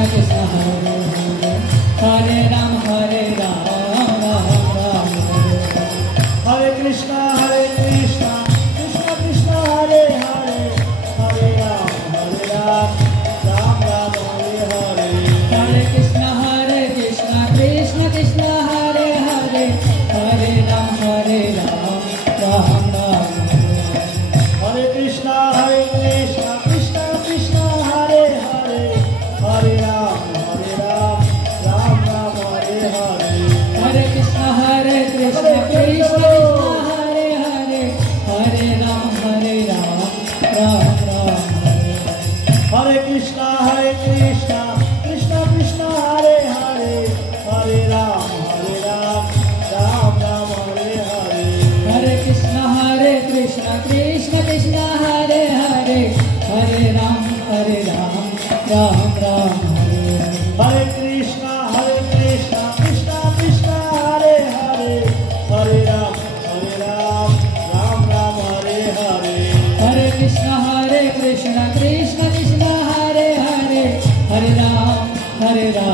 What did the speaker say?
Krishna Hare Hare Ram Ram Ram Hare Krishna Krishna Krishna Hare Hare Hare Ram Ram Ram Hare Hare Krishna Krishna Krishna Hare Hare Hare Ram Ram Ram Hare Krishna Krishna Krishna Hare Hare Hare Ram Ram Ram Hare Hare Hare Krishna Krishna Krishna Hare Hare Hare Ram Ram Ram Hare Krishna Krishna Krishna Hare Hare Hare Ram Ram Ram Hare Hare Hare Krishna Krishna Krishna Hare Hare Hare Ram Ram Ram Hare Krishna Krishna Krishna Hare Hare Hare Ram Ram Ram Hare Hare Hare Krishna Krishna Krishna Hare Hare Hare Ram